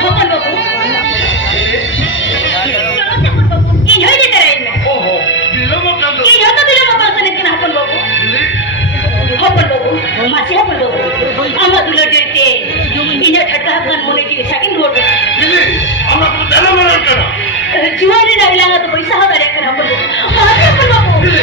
हो पण बघू की ह्यो जे करायला ओहो बिलम का की ह्यो तर बिलम का असं नाही आपण बघू हो पण बघू माझे आपण बघू आम्हा तुला देते इने ठटका हात होण्याची सेकंड रोड बिली आम्हाला तू त्याला म्हणून करा जीवाने लागला ना तो पैसा हा कार्य करा आपण माझे आपण बघू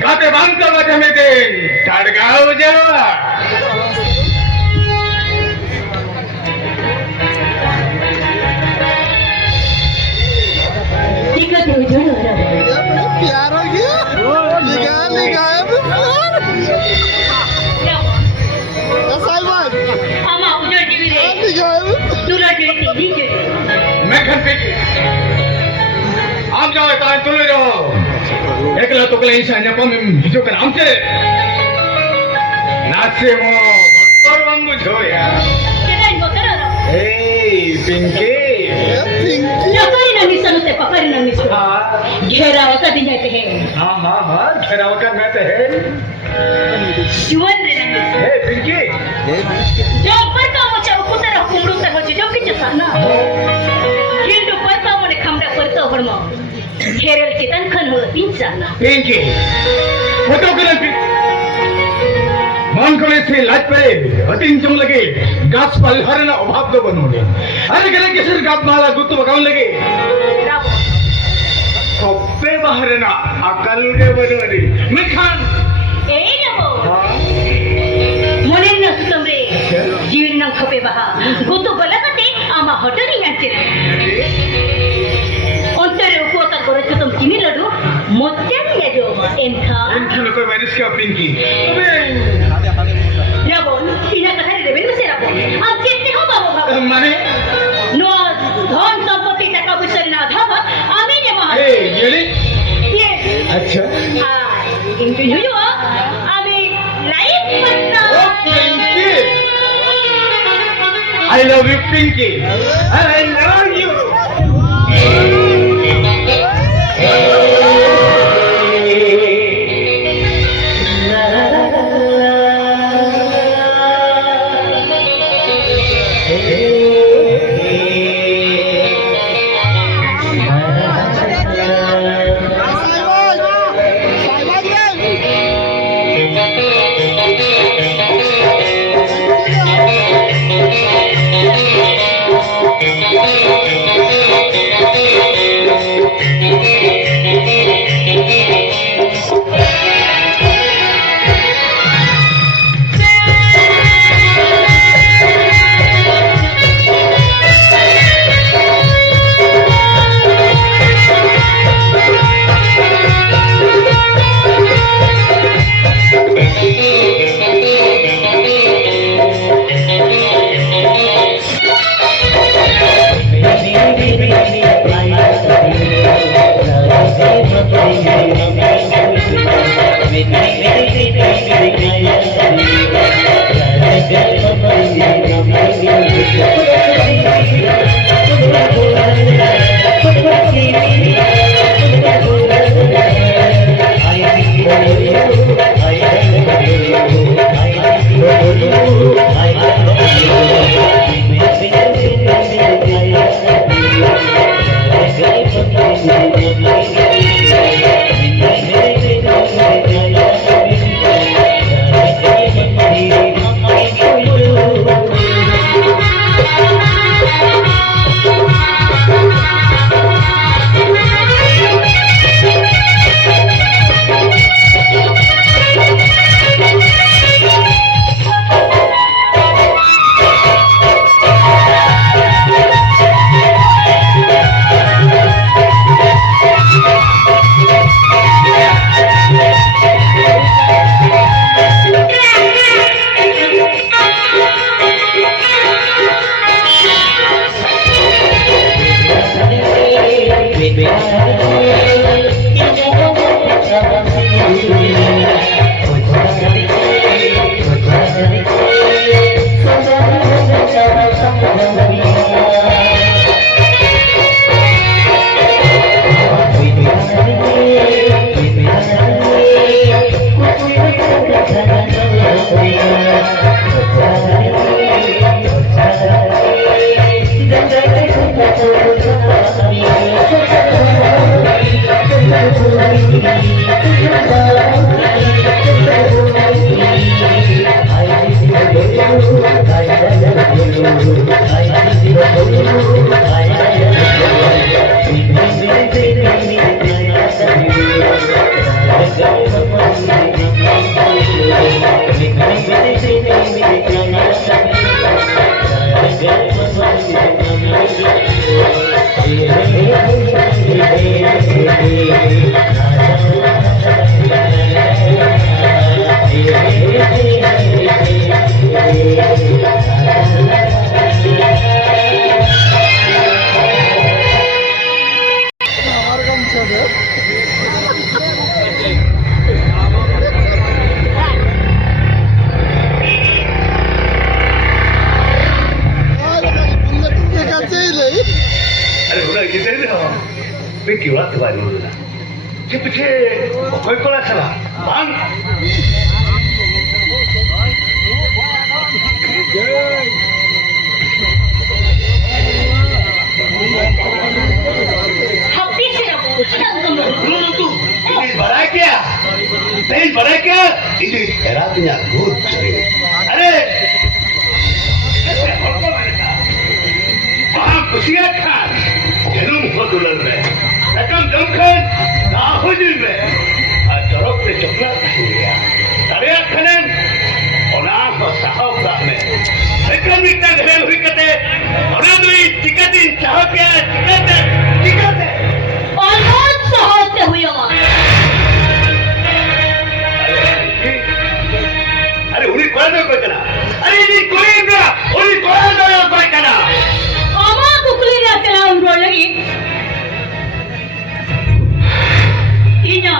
गाते बांधता माझ्या मेते ताडगाव जेव्हा प्यार हो गया निगाह निगाह साहिबान आम्हा उजळ जीवी रे निगाह तुला जळते ही जळते मैं खनपेकी आम जाओ तान तुले रहो एकला तुकला ईशान्य पम हिजोकर आमचे नाचे मो भक्तर वांगू झोया केदाई बकरा ए पिंकी नकरी न मिसनु ते पकड़ी न मिसनु हाँ घेरा होता दिन जाते हैं हाँ घेराव कर मैं तो है जीवन रे न ए पिंकी जो पर का मुझे कुतर कुमरू ते होचे जो किच साना किंतु पर का मने खमडा परतो हरमो घेरेल केतन खन हो पिंचाना पिंकी फोटो करें मान कोले से लाज पड़े अतिन चम लगे गाछ पल हरना अभाव दो बनोगे अरे गले किसी गाप माला गुत्त बगावन लगे राबो कप्पे बहरना अकल के बनोरी मिखान ए राबो हाँ मने न सुतमरे जीवन न खपे बहा गुत्त बलकते आमा हटरी यांचे अंतरे उपोता करत तुम किमी लडू मोत्यानी येजो एमखा इनखान कोई वायरस का पिंकी अबे राबो इना कथा रे बेनु से राबो अब जेते हो बाबू बाबू माने नो धन संपत्ति टाका पयसा ना धाब आमी ने महा ए ये ये अच्छा इंटु जुजो आमी लाइफ ओ पत्ता Pinky I love you Pinky I love you बाय मोरला के पीछे कोई कोला चला बांग हफ्ती से तू ini barakya ini barakya ini heratnya good अरे वहाँ खुशियाँ खान जन्म फदुलर में रकम दमखन नाहुजी में चौक पे चुपला हुआ तरिया खनन और नाम साहब का में रकम इतना घरेल हुई कहते और तो ये टिकट इन चाह के टिकट है ऑलमोस्ट साहस से हुई हो अरे उन्हीं कोई ना कोई करना अरे नहीं कोई ना उन्हीं कोई ना कोई करना आमा कुकली रे तेरा उम्रो लगी इना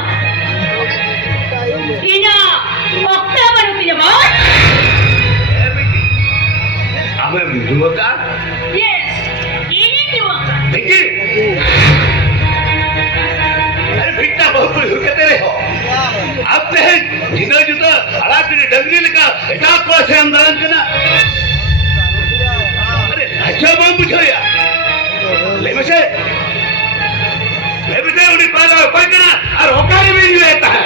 वक्ता बनु तिया बा अब जुआ का यस ini jual देखिए अरे बेटा बहुत कुछ कहते रहे हो आपने जितना जुता हरा के डंगरी लगा बेटा को से आंदोलन करना अरे अच्छा बात पूछो यार ले बसे उन्हें पाला कोई करना और होकारी भी नहीं रहता है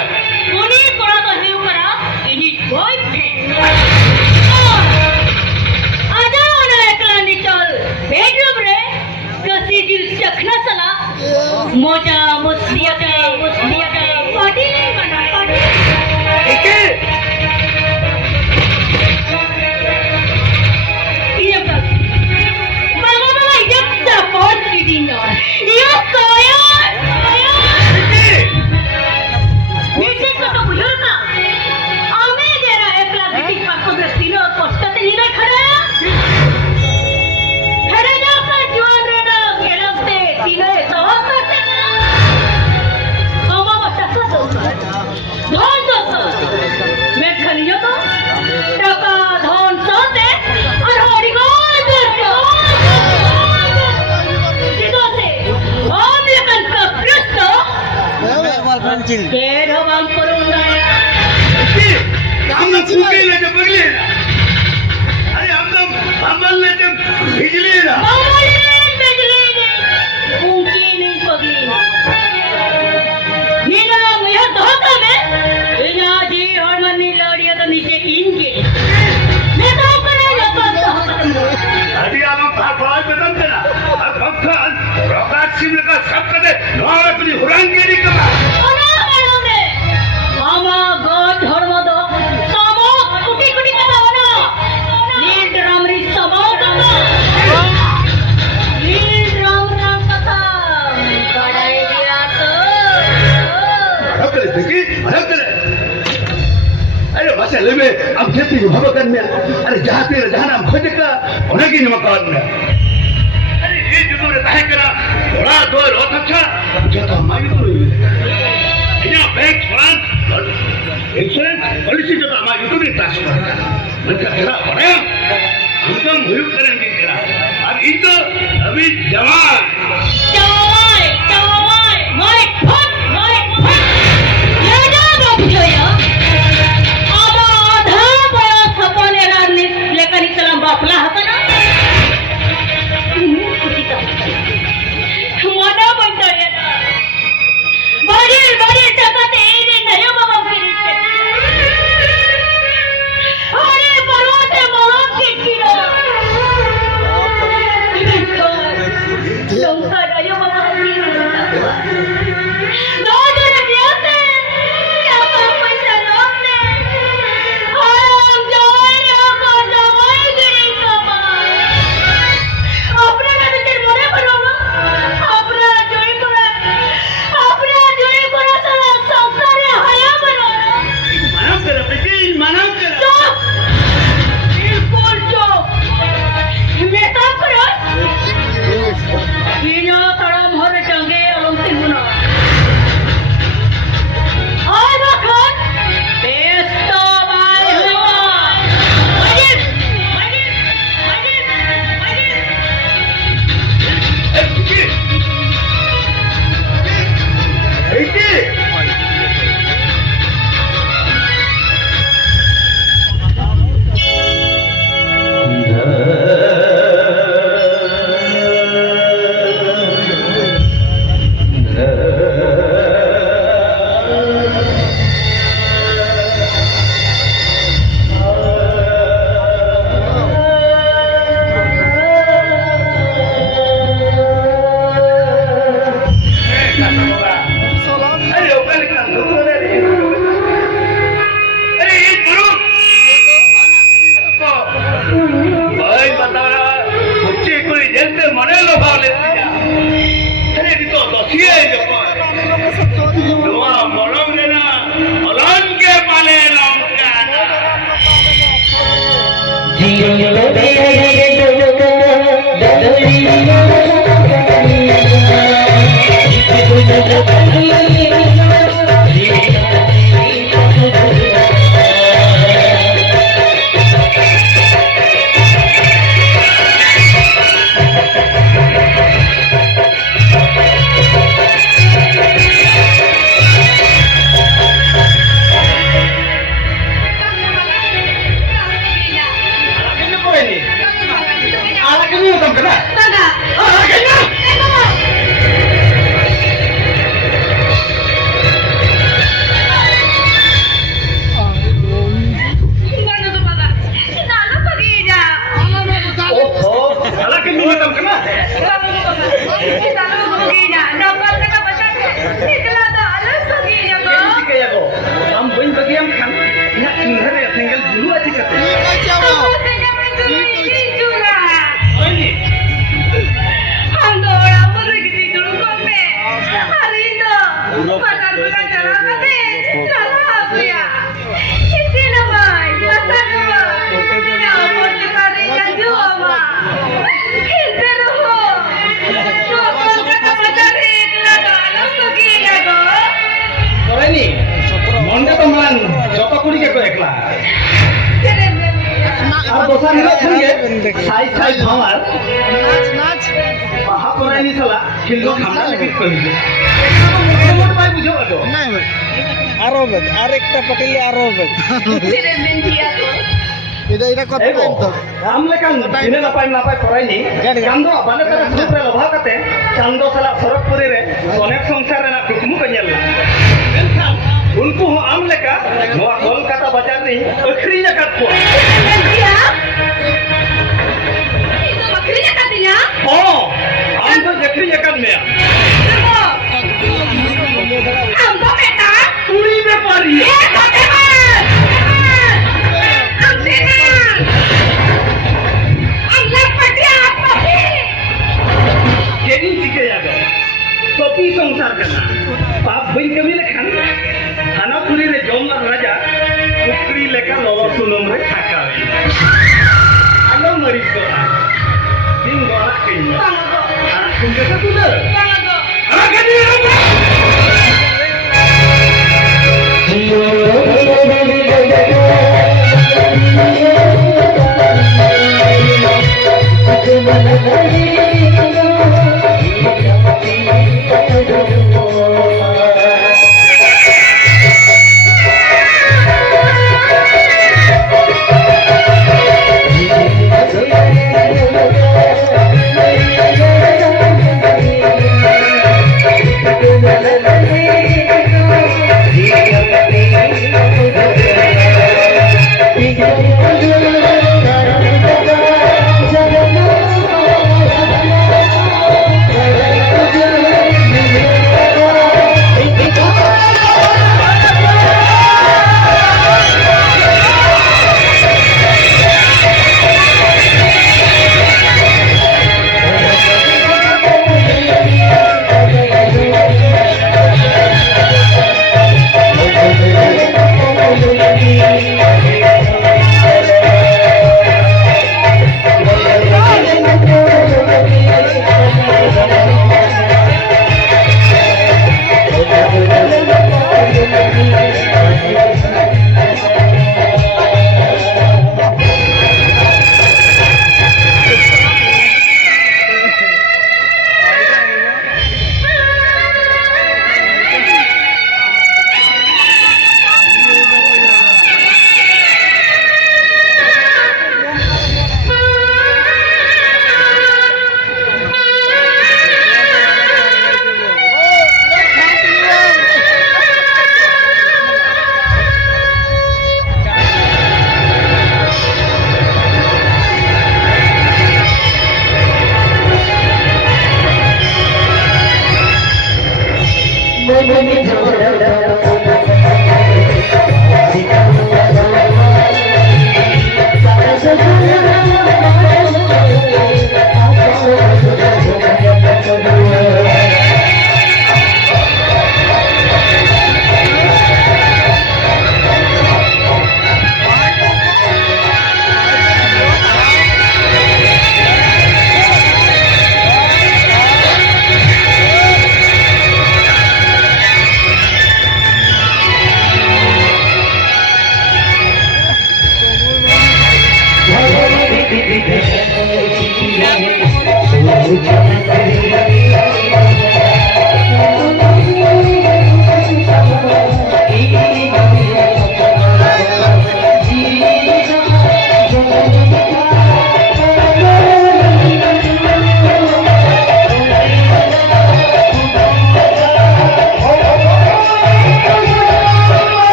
उन्हीं कोड़ा तो हिउ करा ini boy आजा उन्हें एकला निचल बेडरूम रे कसी दिल चखना चला मोजा मुस्तिया के पार्टी नहीं बना पार्टी ठीक है ये बस बाबा ये सपोर्ट रीडिंग ये सोया मीटिंग को तो बुझो ना हमें जरा एकला मीटिंग पर को तीनों पोस्ट ते नहीं खड़ा खड़े जाकर जुआन रे ना गेलते तीनों सवाल करते मामा बच्चा तो धन तो मैं खलियो तो टका धन सोते और हरी गोल सीधो से हम लेकिन का प्रश्न केर हम करूंगा हम फूके ले जब बगले अरे हम ले जब बिजली ना बिजली उनकी नहीं पगली नीना यह धोता में इना जी और मनी लड़िया तो नीचे इनके मैं तो करे जाता अभी हम भाग बदल देना अब भक्तन रोका सिम लगा सब कदे नौरा अपनी हुरंग के नहीं कमा मामा गॉड धर्म दो समो कुटी कुटी का ना नील रामरी समो नील राम कथा बड़ाई दिया तो अरे देखिए अरे मसले में अब जैसे भगवान में अरे जाते जहां हम खोज का उन्हें की मकान में अरे ये जो तूने तय करा बड़ा तो बहुत अच्छा जो तो हमारी तो यहाँ बैंक फ्रांस इंश्योरेंस पॉलिसी जो तो हमारी तो नहीं ताश करता मतलब तेरा बड़ा हम तो मुहिम करेंगे तेरा अब इनको अभी जवान चवाई मोरे फट ये जा बुझो या आधा बड़ा सपने रानी लेकर इतना बापला हता ना मना बनता है ना बड़ी टका ते ये नया बाबा फिर अरे परोते मां के किरो संसार ᱤᱧᱟᱹᱜ ᱪᱩᱞᱦᱟᱹ ᱨᱮ ᱥᱮᱸᱜᱮᱞ ᱡᱩᱞᱩᱜᱼᱟ ᱪᱤᱠᱟᱹᱛᱮ? Koreni, monde to man, joto kuri ke ko ekla. Ar dosan hilo khange, sai bhamar. Paha koreni sala, khildo khamna lekit kori. Ekla bai bujho ado. আরবেদ আরেকটা পাটিলে আরবেদ এটা কত টাইম তো আমলে কান দিনে নাপাই করাইনি চান্দো বানে তারে সুরে লভা কাতে চান্দো সালা ফরক পরে রে অনেক সংসার রেনা টুকমু কে ñel মেনখান उनको আমলে কা নোয়া কলকাতা বাজার নি আখরিয়া কাট কো ও আম তো আখরিয়া কাট মে তুই ব্যাপারী jadi jika ya ga topi संसार करना पाप बई कमी लेखान खाना पुरी रे जमना राजा उकरी लेखा ललो सुनम रे खाका आनो मरी को दिन गोरा केनी आ सुनके तो तू आ Ghani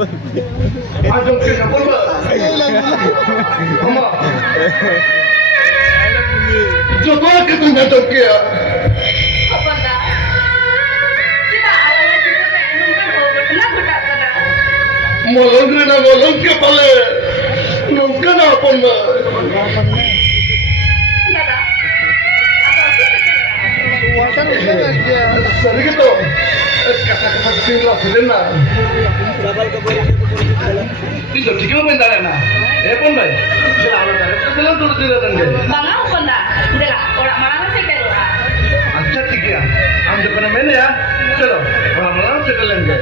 Antum kena pulba. Amma. Coba kita ngadap kia. ಒಪ್ಪಂದ ಸಿದ ಅವನ ಜೀವನ ನುಂಗು ಹೋಗ್ಬಿಟ್ಟು ಬಿಟ್ಟಾಕದ Molongre na molongke pale. Nungka na pulba. दादा वाटर में गया Sari gitu. Kata-kata sila sila. Itu tiga benda na. Pun baik. Sila ala dah. Sila tu sila tangge. bangga ಒಪ್ಪಂದ ಇದೆಲ್ಲ ಒಳ ಮಳನ ಸಿಕ್ಕರು अच्छा ठीक है हम जो करना मैंने यार चलो हम आराम से कर लेंगे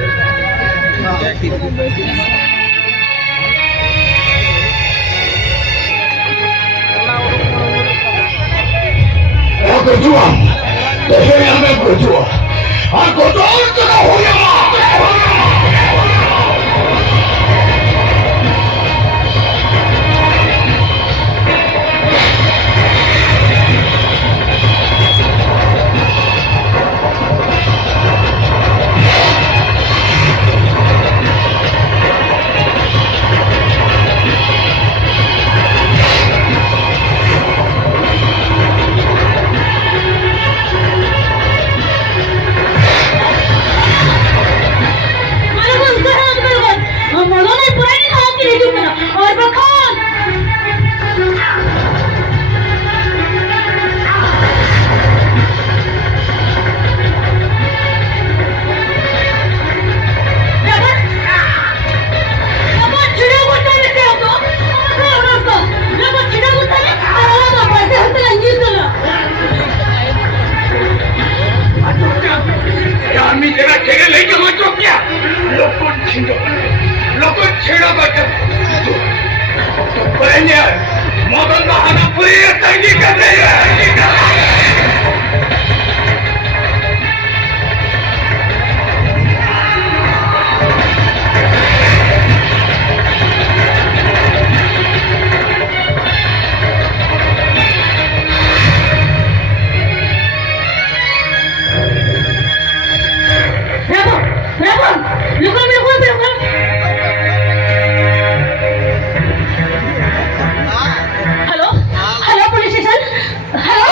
berjuang tapi hame berjuang aku tahu sudah hoya और बखान आम्ही त्याला खेळले की मग क्या लोक छेडा बघा पहिले मगन वाहना पुरी तंगी करते hello hello police station hello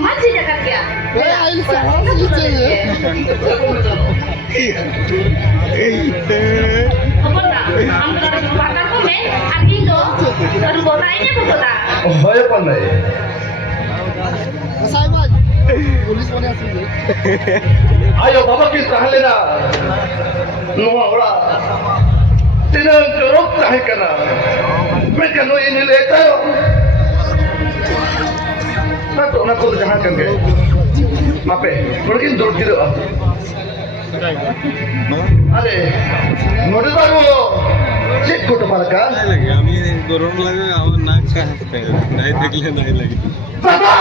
masih dekat ya হয় पण नाही पुलिस वाले असले ayo bapak kita halena nuwa ora tidak jorok tahe kana mereka no ini leta yo satu nak kau jangan kan ke mape mungkin dur gitu अरे notice बाबू check করতে পারকা লাগে আমি গরম লাগে আমার নাক কাঁপতে নাই দেখলে নাই লাগে বাবা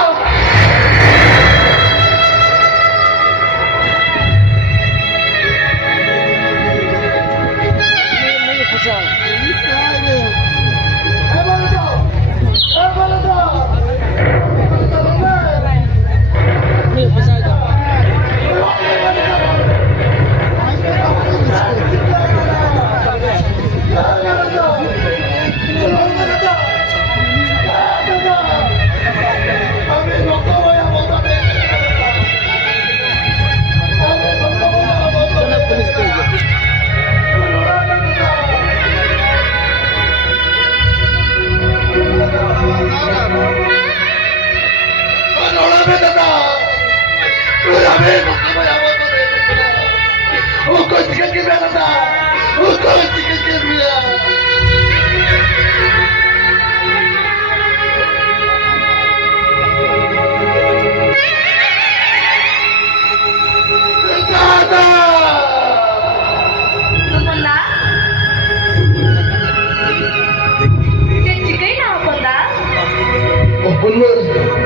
information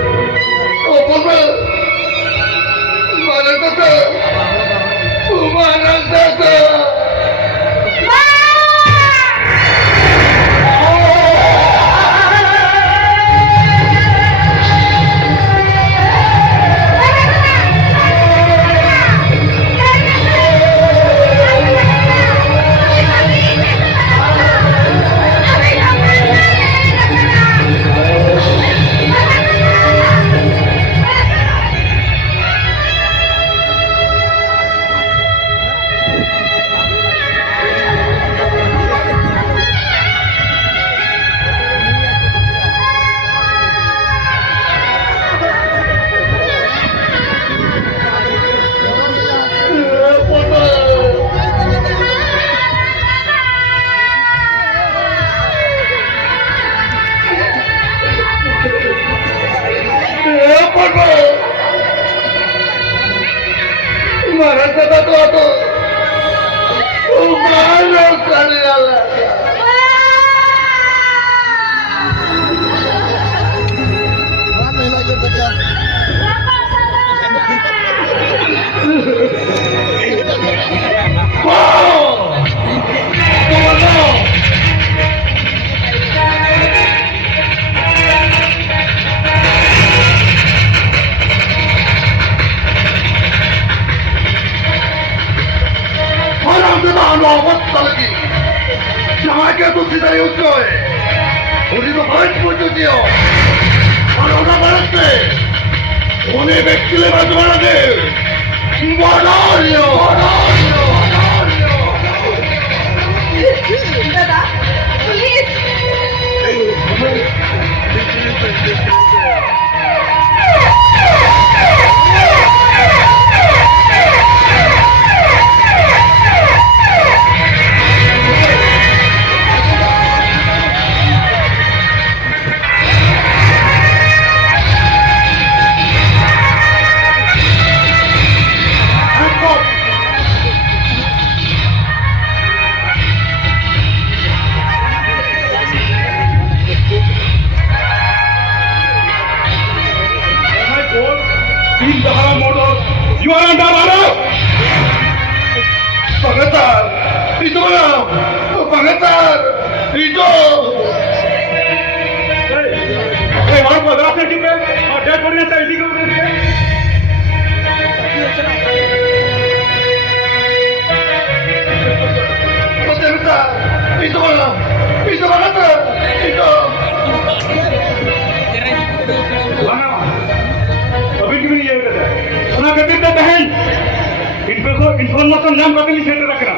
naam bakal dicari rakna.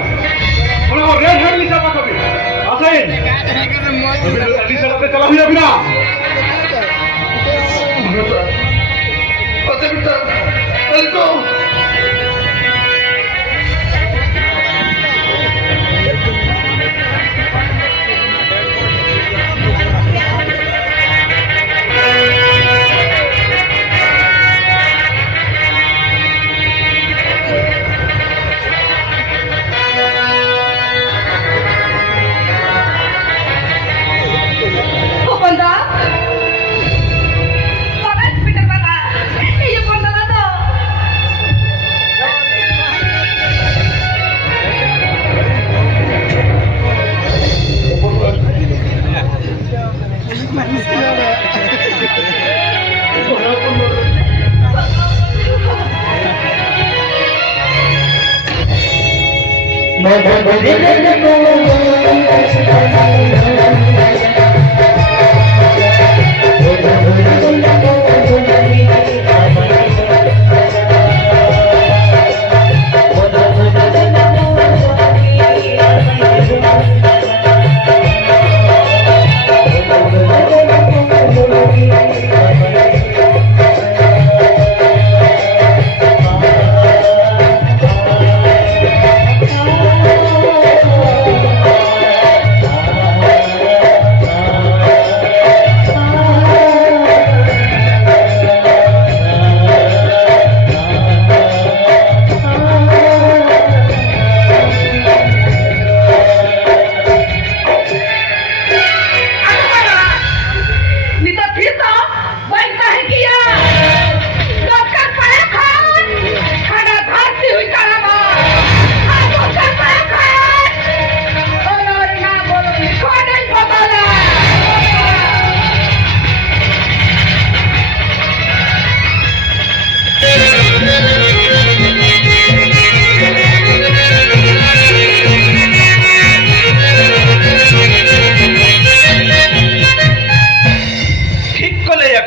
Kalau orang hari ni siapa kau? Asain. Tadi saya kata kalau dia bina. Pasal kita, itu.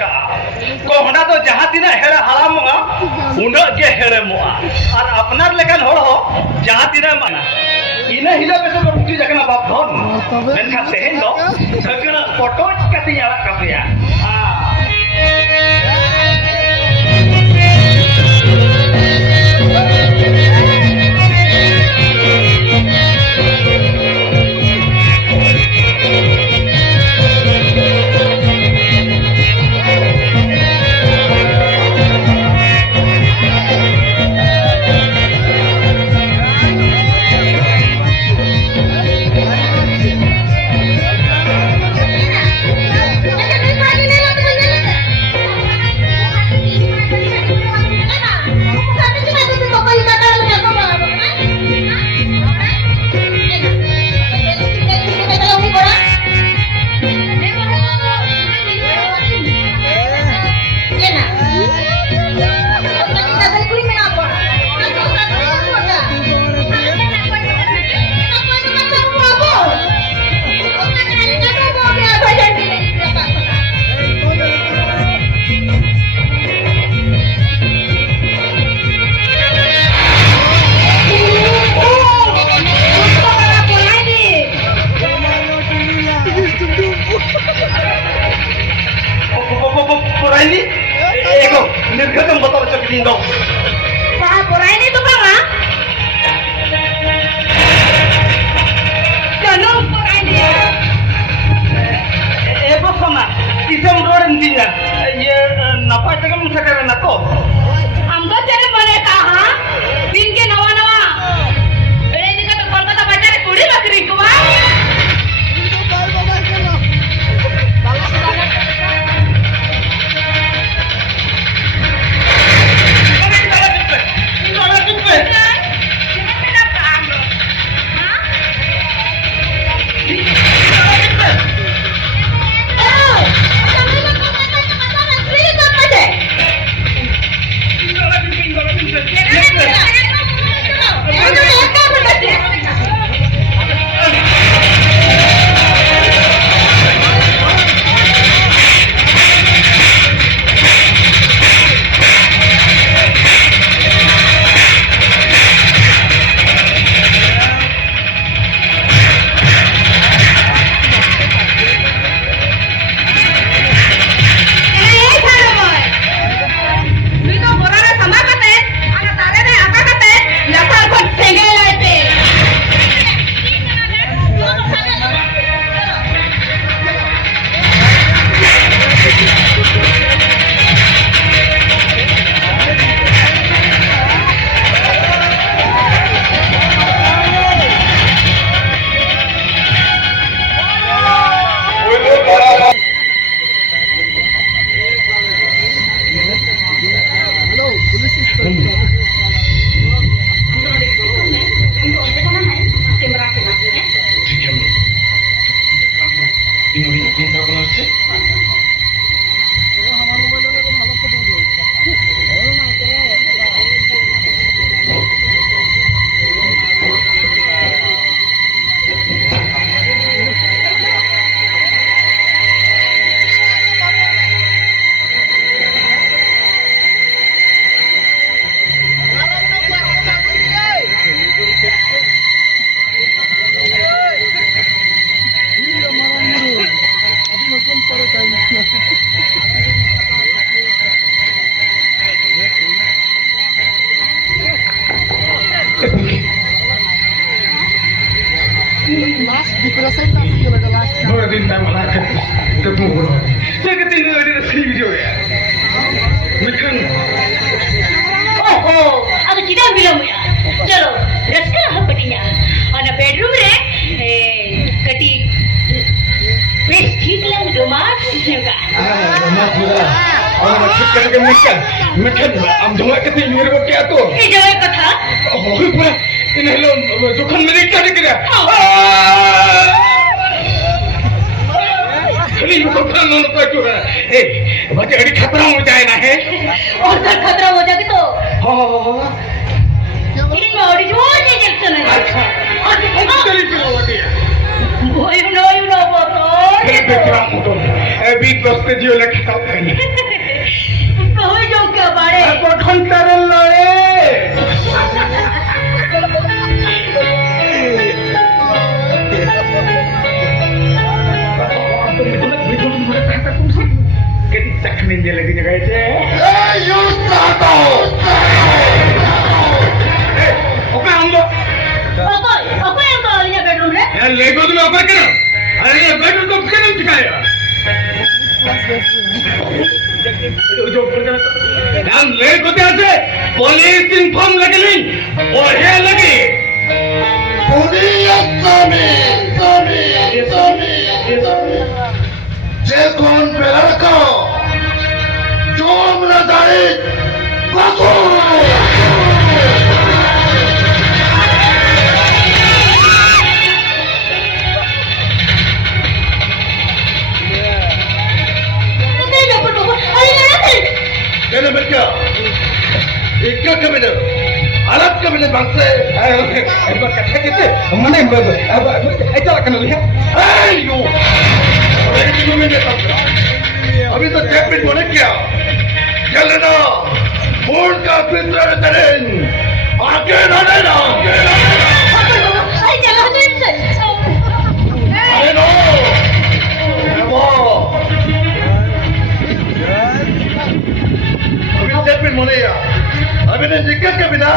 का कोहड़ा तो जहां तीना हेड़े हरामोगा उना के हेड़े मोआ और अपनार लेकन होड़ हो जहां तीना माना इना हिला बेसे तो मुक्ति जकना बाप धन मेनखा तेहेन दो सगना फोटो कति याला कपिया हां Poraini, ego, निर्घटन बताओ चकली दो। वहाँ पोरायनी तो कहाँ? चलो पोरायनी। ego sama, इसे उड़ोड़ इंदिया, ये नपा तक मुझे करना तो। हमको चले बने कहाँ? दिन के नवा नवा। अरे जी का तो कोलकाता बाजार कुड़ी बकरी को आ। अब किधर बिलोंग या? चलो, रस्का हम पटिया। और ना बेडरूम रे, कटी बेस ठीक लग रोमांस होगा। और ठीक करके मिशन हम धोआ कितनी यूर को क्या तो ये जो एक था होई पूरा इन हेलो दुकान में क्या दिख रहा खाली यू को खाना न को चुरा ए बच्चे अड़ी खतरा हो जाए ना है और सर खतरा हो जाए तो हां इन और जो इंजेक्शन है अच्छा और चली चलो वटिया यू नो बोतो बेचरा मोटो अभी दोस्ते जियो लेके खाओ खाएंगे कहो जो क्या बाड़े कौन तारे लड़े किती चकमी दिले की जगायचे ओके आंगो अको yang kau lihat bedroom re यार लेगो तुम ऊपर करो अरे ये बेड तो किसने चिकाया जो ऊपर करो यार लेगो ते आसे पुलिस इन्फॉर्म लगली और ये लगी যে কোন বেলাকা তোমরা দাঁড়ি বাঁচো Nanti dapat apa hari nanti কেন বেটা একটা কবিতা আলাপ কবিতা বাঁচছে একবার কথা কেতে মানে এটা লাগানো লিয়া আইয়ো अभी तो चैपमेंट होने क्या चलना बोर्ड का पिंजरा करें आगे ना लेना Ay jangan tu अरे नो अभी चैपमेंट होने या अभी ने टिकट का बिना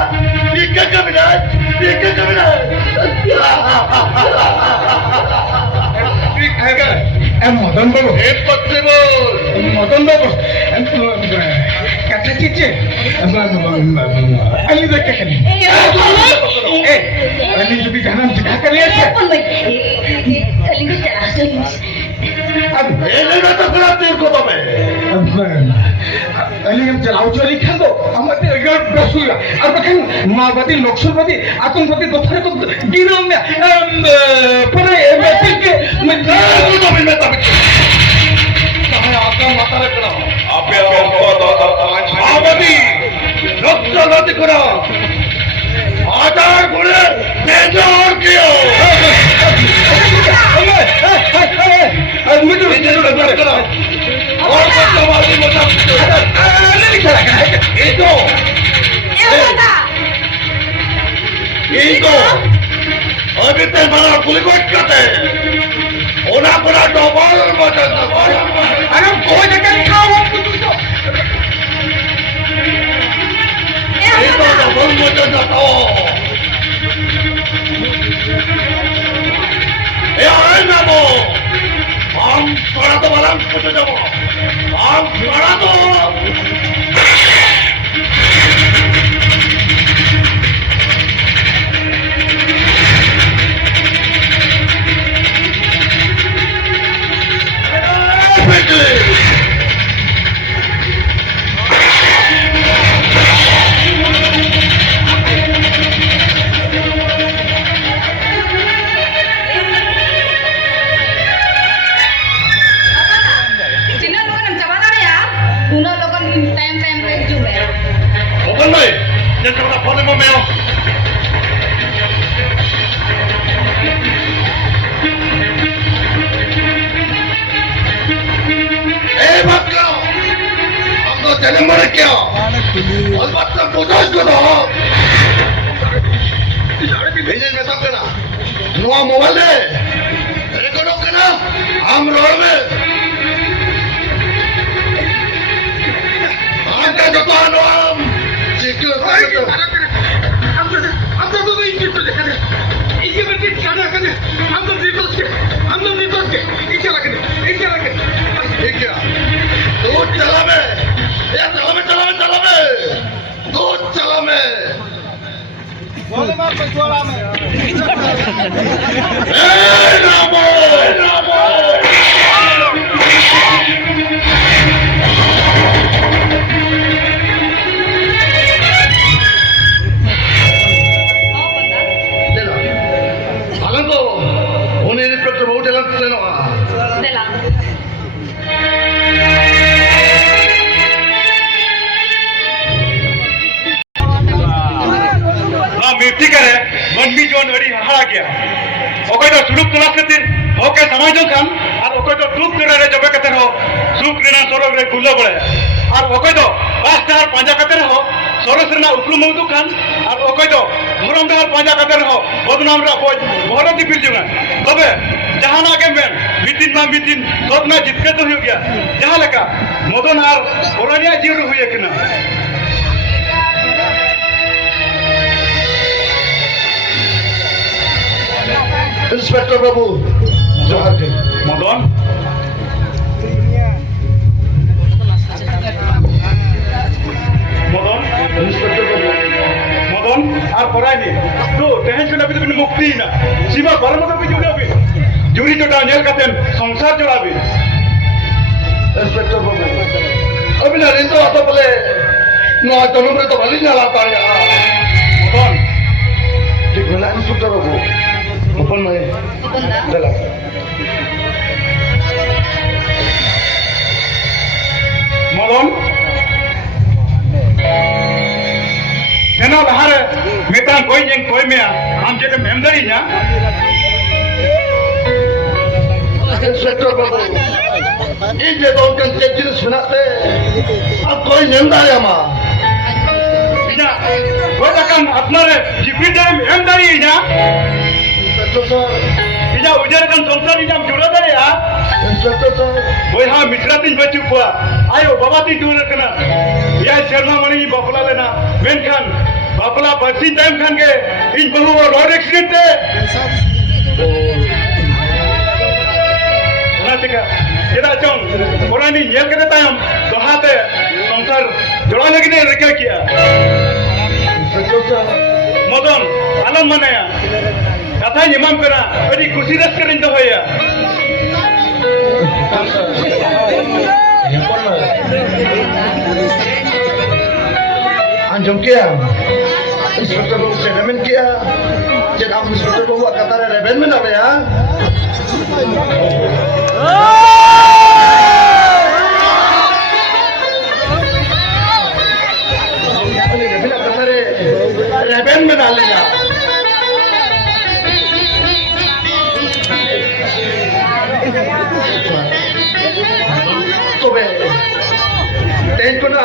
মদন বাবু एक पत्नी बोल মদন বাবু কথা চিচে আলি দেখে কেন এ আলি যদি জানান জিজ্ঞাসা করে আছে pun baik lingkis jalan अब ये लेना तो फिर तेरे को तो मैं अली हम चलाओ चली खान दो हमारे अगर बसुगा और बखन माओवादी नक्सलवादी आतंकवादी दोपहर को गिरोह में पूरे एमएसपी के मैं तो मैं तब कहाँ आपका माता रखना आपे माओवादी नक्सलवादी को ना आधार गुणे तेजा और किया मुझे और बच्चावादी मचा itu अभी तक बड़ा गुलिकोट करते ओना बड़ा डबल मचा अरे कोई जगह खाओ itu डबल मचा जाता अरे ना वो हम थोड़ा तो बड़ा कुछ जाओ हम थोड़ा तो Bukan boy, yang kena phone mo meo. बात करो हम तो जन्म मर क्या और बात तो पूछो को तो भेजे में सब करना नुआ मोबाइल दे रेकॉर्ड करना हम रोड में आगे जो तो हम सिक्योर हम तो इंजन तो देखा दे इसे में किस करना कर हम तो निर्दोष के इसे लगे ठीक है तो चला में या चला में तो चला में बोले मार पे छोड़ा में ए रामो ठीक है मन भी जो नड़ी हारा गया ओके तो सुलूक तलाश करते ओके समझो काम sorok re gulo bole ar okoi do bas dahar panja kate reho soros rena ukrum uduk khan ar okoi do dhorom dahar panja kate reho bodnam ra boj bhoro dipil junga tobe jahana ke men mitin sot na jitke to hu gya jaha leka modon ar borania jiru huye kina inspector बाबू जोहार के modon modon inspector बाबू modon ar porani to tehen chuna bi bin mukti na sima barmoto bi judabi juri jota nyel katen sangsar jodabi inspector बाबू अभी ना रिंदो आता बोले no जनम रे तो भली ना लाता है modon ठीक है ना इंस्पेक्टर बाबू ओपन में चला modon jeno lahare metan koi jeng koi mea am jete memdari nya inspector बाबू ये जे तो उनके चेंजिंग सुनाते अब कोई निंदा है मां ina koi akan apnare jipri jam memdari nya inspector sir ina ujar kan sangsar jam jurada ya inspector sir boy ha mitra tin bachu pua ayo baba tin dur kana ya sharma mani bapla lena men khan bapla parsi time khan ke in bahu road accident te ona tika jeda chong porani nyel kare tayam dohate sangsar joda lagine rekha kiya inspector sir modon alam manaya katha nyamam kara adi khushi ras karin to hoya Anjum किया inspector बाबू से Ray-Ban किया जब आप inspector बाबू कतार Ray-Ban में ना भैया Ray-Ban में डाल लेगा तो बे टेंट को ना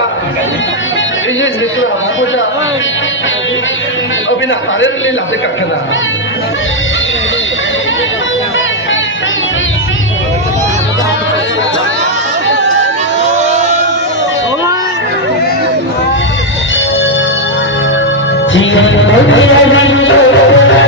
ये निकला मुझे अभी ना अरे ले लाते कखना जीवन